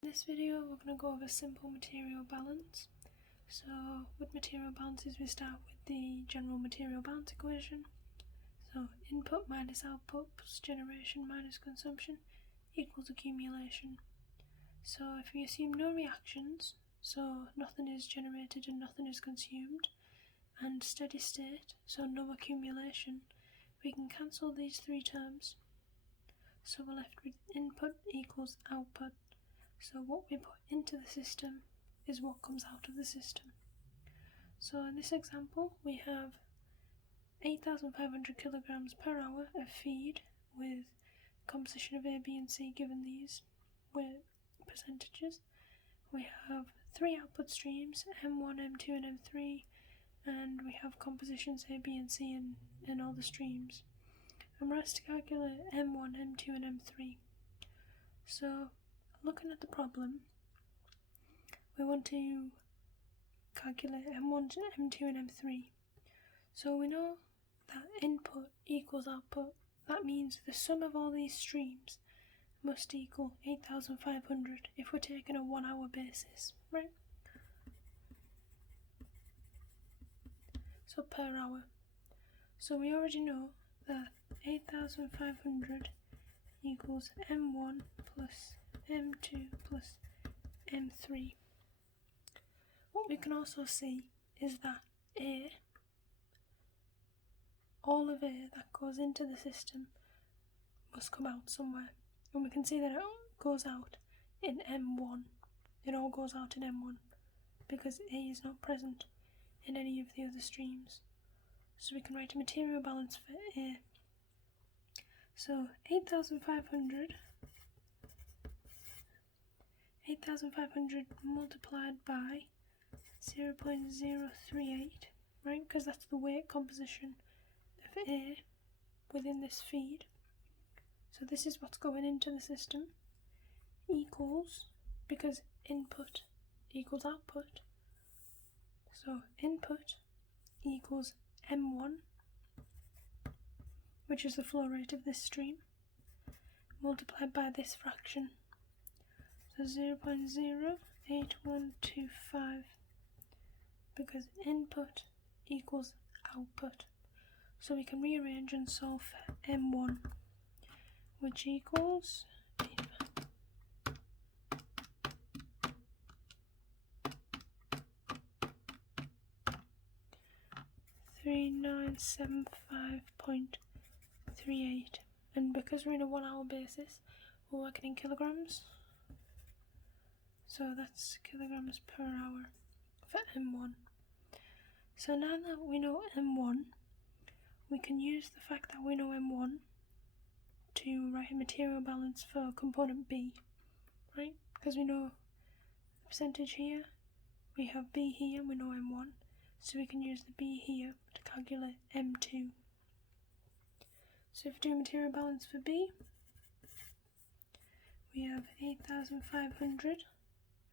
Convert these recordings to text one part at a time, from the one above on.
In this video we're going to go over simple material balance. So with material balances we start with the general material balance equation. So input minus output plus generation minus consumption equals accumulation. So if we assume no reactions, so nothing is generated and nothing is consumed, and steady state, so no accumulation, we can cancel these three terms. So we're left with input equals output. So what we put into the system is what comes out of the system. So in this example we have 8,500 kilograms per hour of feed with composition of A, B and C given these with percentages. We have three output streams, M1, M2 and M3, and we have compositions A, B and C in all the streams. And we're asked to calculate M1, M2 and M3. So looking at the problem, we want to calculate M1, M2 and M3. So we know that input equals output. That means the sum of all these streams must equal 8,500 if we're taking a 1 hour basis, right? So per hour. So we already know that 8,500 equals M1 plus M2 plus M3. What we can also see is that A, all of A that goes into the system must come out somewhere. And we can see that it goes out in M1. It all goes out in M1 because A is not present in any of the other streams. So we can write a material balance for A. So 8,500 multiplied by 0.038, right? Because that's the weight composition of A within this feed. So this is what's going into the system, equals, because input equals output. So input equals M1, which is the flow rate of this stream, multiplied by this fraction. So 0.08125, because input equals output. So we can rearrange and solve for M1, which equals 3975.38, and because we're in a 1 hour basis we're working in kilograms, so that's kilograms per hour for M1. So now that we know M1, we can use the fact that we know M1 to write a material balance for component B, right? Because we know the percentage here, we have B here, we know M1, so we can use the B here to calculate M2. So if we do a material balance for B, we have 8,500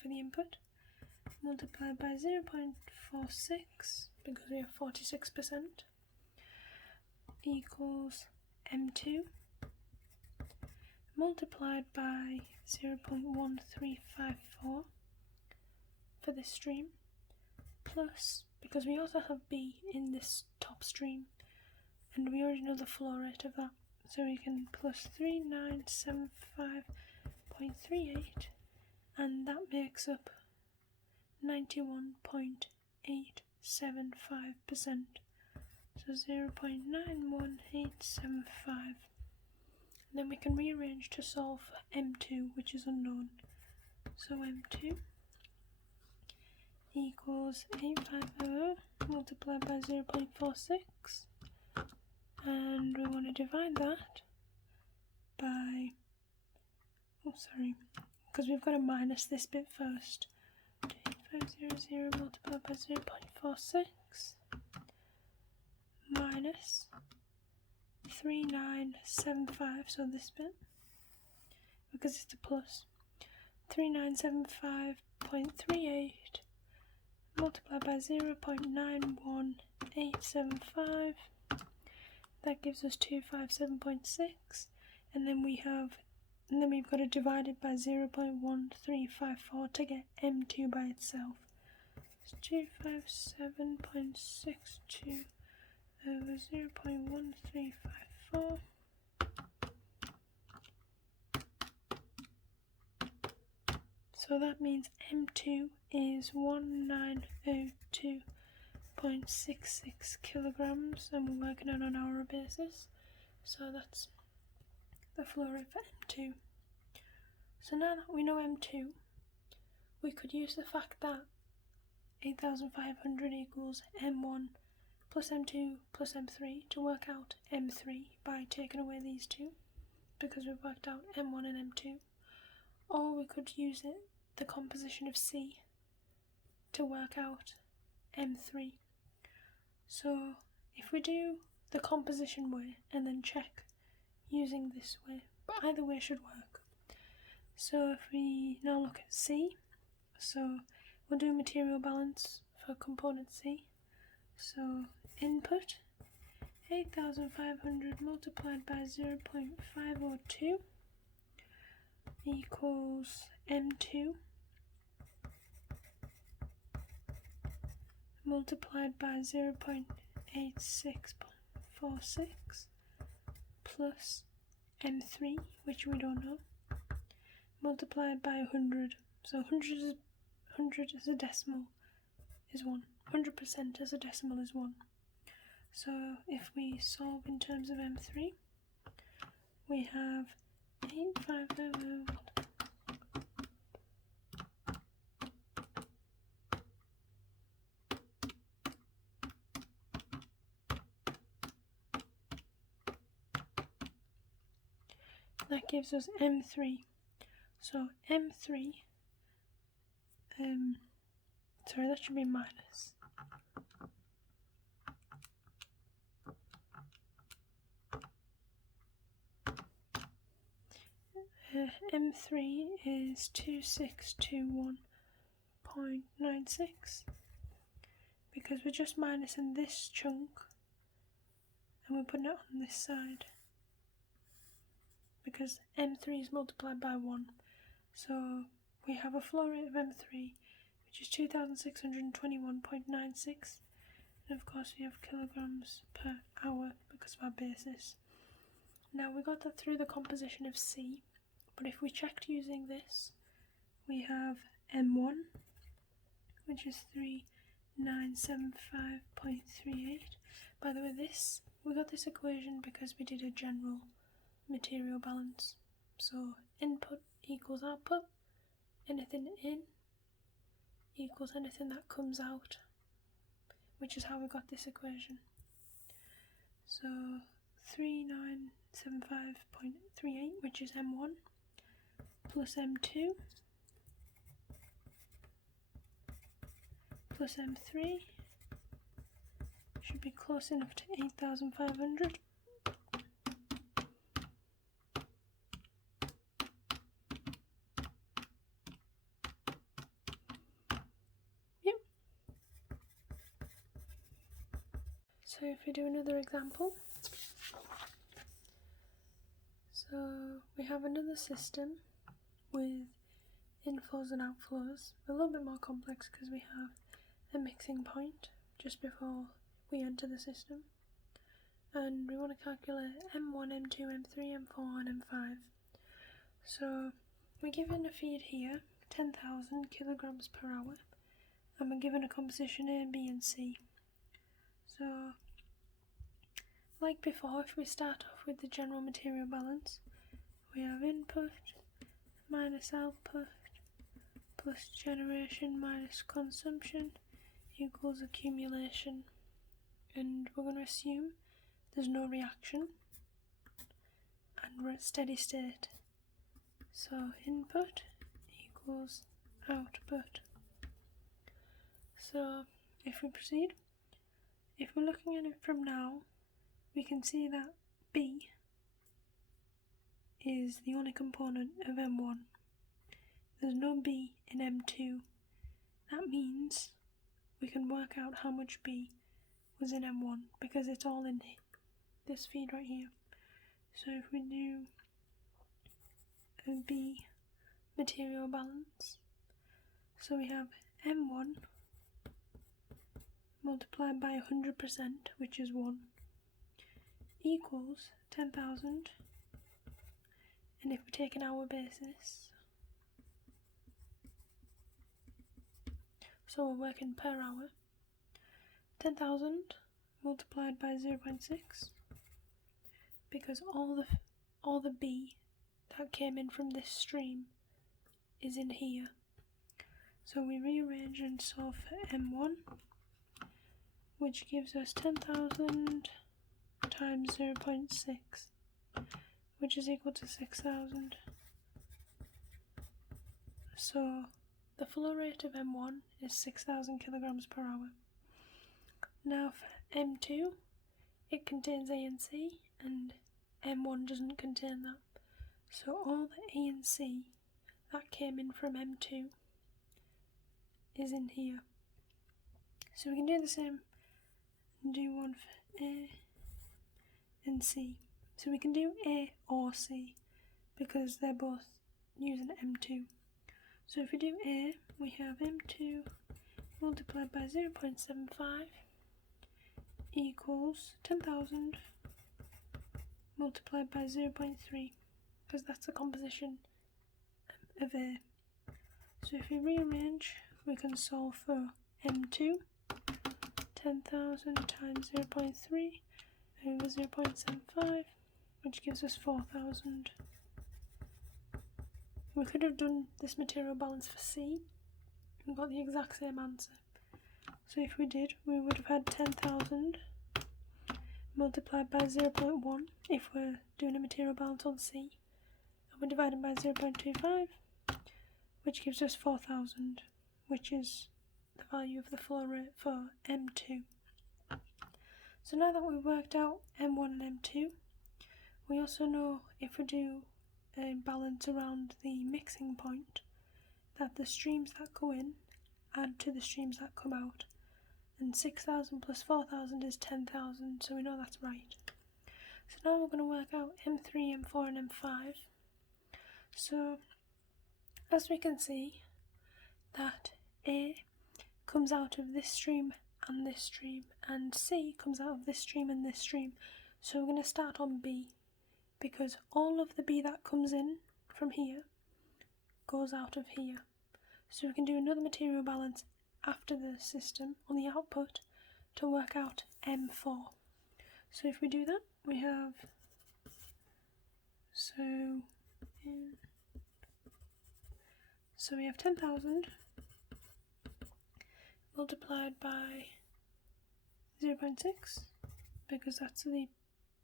for the input, multiplied by 0.46, because we have 46%, equals M2, multiplied by 0.1354 for this stream, plus, because we also have B in this top stream, and we already know the flow rate of that, so we can plus 3975.38, and that makes up 91.875%, so 0.91875. Then we can rearrange to solve for M2, which is unknown. So M2 equals 850 multiplied by 0.46, and we want to divide that by, because we've got to minus this bit first. 8500 multiplied by 0.46 minus 3975, so this bit, because it's a plus, 3975.38 multiplied by 0.91875, that gives us 257.6, and then we have and then we've got to divide it by 0.1354 to get M2 by itself. It's 257.62 over 0.1354. So that means M2 is 1902.66 kilograms, and we're working on an hour basis. So that's the flow rate for M2. So now that we know M2, we could use the fact that 8,500 equals M1 plus M2 plus M3 to work out M3 by taking away these two, because we've worked out M1 and M2. Or we could use the composition of C to work out M3. So if we do the composition way and then check using this way, but either way should work. So if we now look at C, so we'll do material balance for component C. So input 8,500 multiplied by 0.502 equals M2 multiplied by 0.8646 plus M3, which we don't know, multiplied by 100. So 100 as a decimal is 1. 100% as a decimal is 1. So if we solve in terms of M3, we have 8,500 that gives us M3. So M3, sorry, that should be minus. M3 is 2621.96 because we're just minusing this chunk and we're putting it on this side because M3 is multiplied by 1. So we have a flow rate of M3 which is 2621.96, and of course we have kilograms per hour because of our basis. Now we got that through the composition of C, but if we checked using this, we have M1, which is 3975.38. By the way, we got this equation because we did a general material balance. So input equals output, anything in equals anything that comes out, which is how we got this equation. So 3975.38, which is M1, plus M2, plus M3, should be close enough to 8,500. So if we do another example, so we have another system with inflows and outflows, a little bit more complex because we have a mixing point just before we enter the system, and we want to calculate M1, M2, M3, M4 and M5. So we're given a feed here, 10,000 kilograms per hour, and we're given a composition A, B and C. So like before, if we start off with the general material balance, we have input minus output plus generation minus consumption equals accumulation, and we're going to assume there's no reaction and we're at steady state. So input equals output. So if we proceed, if we're looking at it from now, we can see that B is the only component of M1. There's no B in M2. That means we can work out how much B was in M1 because it's all in this feed right here. So if we do of B material balance. So we have M1 multiplied by 100%, which is 1, equals 10,000, and if we take an hour basis, so we're working per hour, 10,000 multiplied by 0.6, because all the B that came in from this stream is in here. So we rearrange and solve for M1, which gives us 10,000 times 0.6, which is equal to 6,000. So the flow rate of M1 is 6,000 kilograms per hour. Now for M2, it contains A and C, and M1 doesn't contain that. So all the A and C that came in from M2 is in here. So we can do the same and do one for A and C. So we can do A or C because they're both using M2. So if we do A, we have M2 multiplied by 0.75 equals 10,000 multiplied by 0.3, because that's the composition of A. So if we rearrange, we can solve for M2, 10,000 times 0.3 over 0.75, which gives us 4,000. We could have done this material balance for C and got the exact same answer. So if we did, we would have had 10,000 multiplied by 0.1 if we're doing a material balance on C, and we're dividing by 0.25, which gives us 4,000, which is the value of the flow rate for M2. So now that we've worked out M1 and M2, we also know if we do a balance around the mixing point, that the streams that go in add to the streams that come out, and 6,000 plus 4,000 is 10,000, so we know that's right. So now we're going to work out M3, M4 and M5. So as we can see, that A comes out of this stream and this stream, and C comes out of this stream and this stream. So we're going to start on B, because all of the B that comes in from here goes out of here. So we can do another material balance after the system on the output to work out M4. So if we do that, we have, so we have 10,000 multiplied by 0.6, because that's the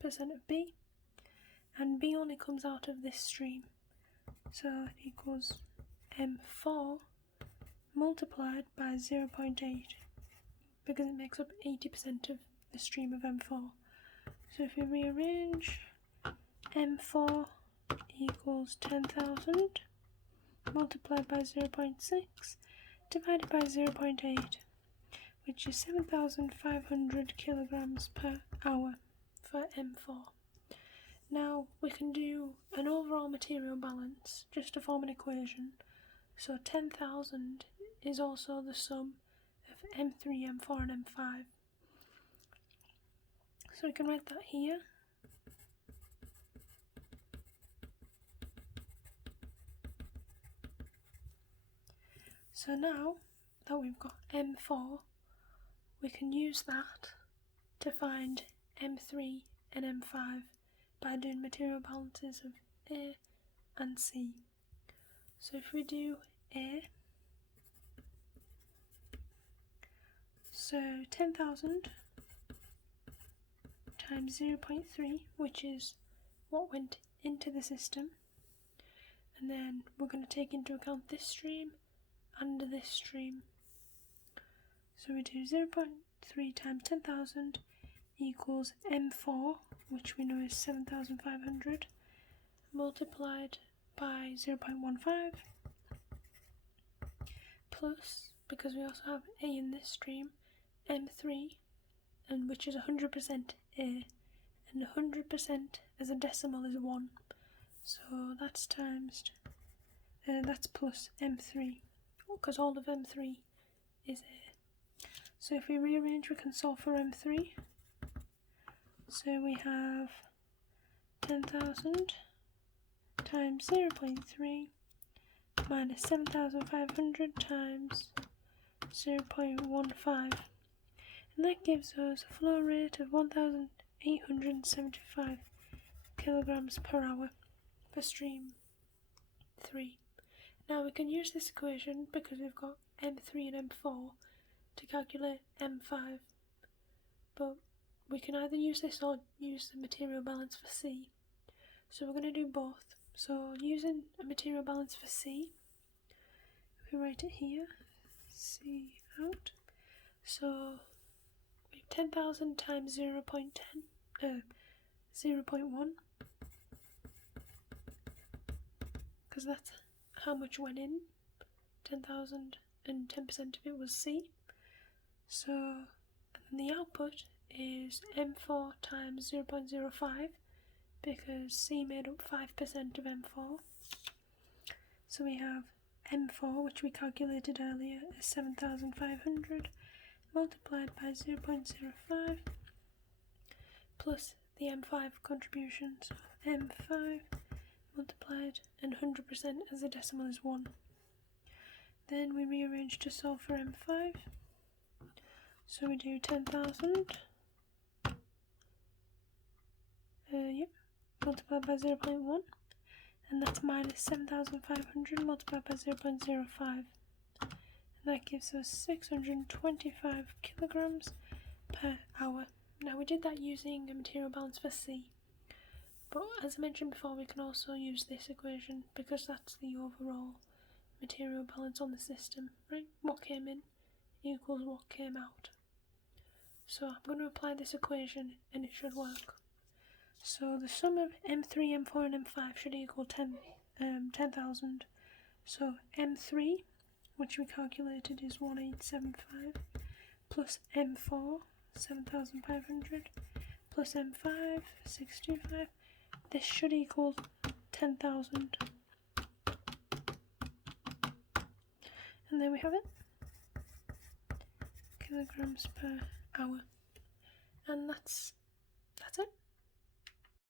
percent of B, and B only comes out of this stream, so it equals M4 multiplied by 0.8, because it makes up 80% of the stream of M4. So if we rearrange, M4 equals 10,000 multiplied by 0.6 divided by 0.8, which is 7,500 kilograms per hour for M4. Now we can do an overall material balance just to form an equation. So 10,000 is also the sum of M3, M4 and M5. So we can write that here. So now that we've got M4, we can use that to find M3 and M5 by doing material balances of A and C. So if we do A, so 10,000 times 0.3, which is what went into the system, and then we're going to take into account this stream and this stream. So we do 0.3 times 10,000 equals M4, which we know is 7,500, multiplied by 0.15, plus, because we also have A in this stream, M3, and which is 100% A, and 100% as a decimal is 1. So that's that's plus M3, because all of M3 is A. So if we rearrange, we can solve for M3. So we have 10,000 times 0.3 minus 7,500 times 0.15, and that gives us a flow rate of 1,875 kilograms per hour for stream 3. Now we can use this equation, because we've got M3 and M4, to calculate M5, but we can either use this or use the material balance for C. So we're going to do both. So using a material balance for C, we write it here, C out. So we have 10,000 times 0.1, because that's how much went in. 10,000 and 10% of it was C. So and the output is M4 times 0.05, because C made up 5% of M4. So we have M4, which we calculated earlier, is 7,500 multiplied by 0.05 plus the M5 contribution. So M5 multiplied, and 100% as the decimal is 1. Then we rearrange to solve for M5. So we do 10,000 multiplied by 0.1, and that's minus 7,500 multiplied by 0.05, and that gives us 625 kilograms per hour. Now we did that using a material balance for C, but as I mentioned before, we can also use this equation, because that's the overall material balance on the system, right? What came in equals what came out. So I'm going to apply this equation and it should work. So the sum of M3, M4 and M5 should equal 10,000. So M3, which we calculated, is 1875, plus M4, 7,500, plus M5, 625. This should equal 10,000. And there we have it, kilograms per hour. And that's